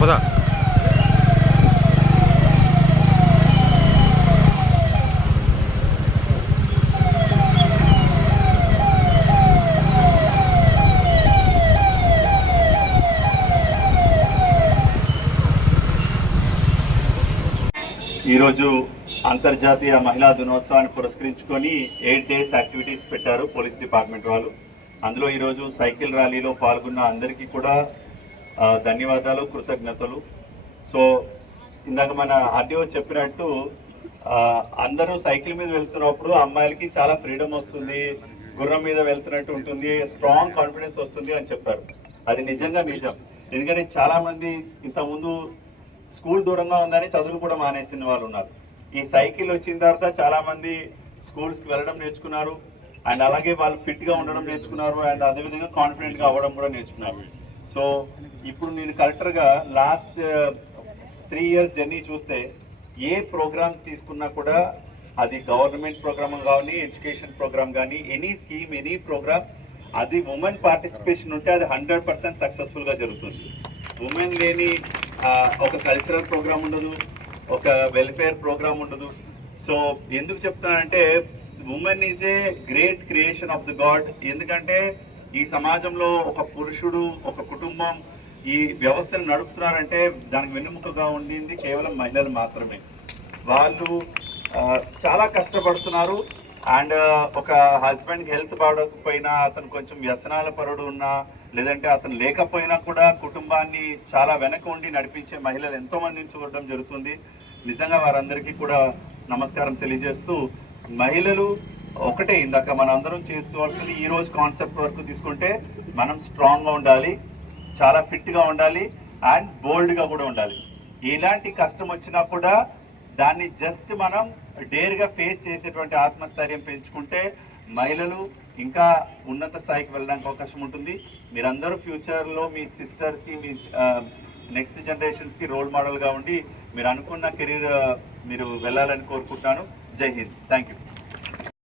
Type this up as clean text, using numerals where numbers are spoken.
పద. ఈరోజు అంతర్జాతీయ మహిళా దినోత్సవాన్ని పురస్కరించుకొని 8 డేస్ యాక్టివిటీస్ పెట్టారు పోలీస్ డిపార్ట్మెంట్ వాళ్ళు. అందులో ఈరోజు సైకిల్ ర్యాలీలో పాల్గొన్న అందరికీ కూడా ధన్యవాదాలు, కృతజ్ఞతలు. సో ఇందాక మన ఆర్టీఓ చెప్పినట్టు అందరూ సైకిల్ మీద వెళ్తున్నప్పుడు అమ్మాయిలకి చాలా ఫ్రీడమ్ వస్తుంది, గుర్రం మీద వెళ్తున్నట్టు ఉంటుంది, స్ట్రాంగ్ కాన్ఫిడెన్స్ వస్తుంది అని చెప్పారు. అది నిజంగా నిజం. ఎందుకంటే చాలామంది ఇంతకుముందు స్కూల్ దూరంగా ఉందని చదువులు కూడా మానేసిన వాళ్ళు ఉన్నారు. ఈ సైకిల్ వచ్చిన తర్వాత చాలామంది స్కూల్స్కి వెళ్ళడం నేర్చుకున్నారు, అండ్ అలాగే వాళ్ళు ఫిట్గా ఉండడం నేర్చుకున్నారు, అండ్ అదేవిధంగా కాన్ఫిడెంట్గా అవ్వడం కూడా నేర్చుకున్నారు. సో ఇప్పుడు నేను కరెక్టర్గా లాస్ట్ 3 ఇయర్స్ జర్నీ చూస్తే ఏ ప్రోగ్రామ్ తీసుకున్నా కూడా అది గవర్నమెంట్ ప్రోగ్రామ్ కానీ, ఎడ్యుకేషన్ ప్రోగ్రామ్ కానీ, ఎనీ స్కీమ్, ఎనీ ప్రోగ్రామ్, అది ఉమెన్ పార్టిసిపేషన్ ఉంటే అది 100% సక్సెస్ఫుల్గా జరుగుతుంది. ఉమెన్ లేని ఒక కల్చరల్ ప్రోగ్రామ్ ఉండదు, ఒక వెల్ఫేర్ ప్రోగ్రామ్ ఉండదు. సో ఎందుకు చెప్తానంటే women is a great creation of the God. ఎందుకంటే ఈ సమాజంలో ఒక పురుషుడు, ఒక కుటుంబం ఈ వ్యవస్థను నడుపుతున్నారంటే దానికి వెన్నెముకగా ఉండింది కేవలం మహిళలు మాత్రమే. వాళ్ళు చాలా కష్టపడుతున్నారు. అండ్ ఒక హస్బెండ్కి హెల్త్ బాగోకపోయినా, అతను కొంచెం వ్యసనాల పరుడు ఉన్నా, లేదంటే అతను లేకపోయినా కూడా కుటుంబాన్ని చాలా వెనక ఉండి నడిపించే మహిళలు ఎంతోమందిని చూడడం జరుగుతుంది. నిజంగా వారందరికీ కూడా నమస్కారం తెలియజేస్తూ, మహిళలు ఒకటే ఇందాక మనం అందరం చేసుకోవాల్సింది ఈ రోజు కాన్సెప్ట్ వరకు తీసుకుంటే మనం స్ట్రాంగ్గా ఉండాలి, చాలా ఫిట్గా ఉండాలి, అండ్ బోల్డ్గా కూడా ఉండాలి. ఎలాంటి కష్టం వచ్చినా కూడా దాన్ని జస్ట్ మనం డేర్గా ఫేస్ చేసేటువంటి ఆత్మస్థైర్యం పెంచుకుంటే మహిళలు ఇంకా ఉన్నత స్థాయికి వెళ్ళడానికి అవకాశం ఉంటుంది. మీరందరూ ఫ్యూచర్లో మీ సిస్టర్స్కి, మీ నెక్స్ట్ జనరేషన్స్కి రోల్ మోడల్గా ఉండి మీరు అనుకున్న కెరీర్ మీరు వెళ్ళాలని కోరుకుంటున్నాను. జై హింద్. Thank you.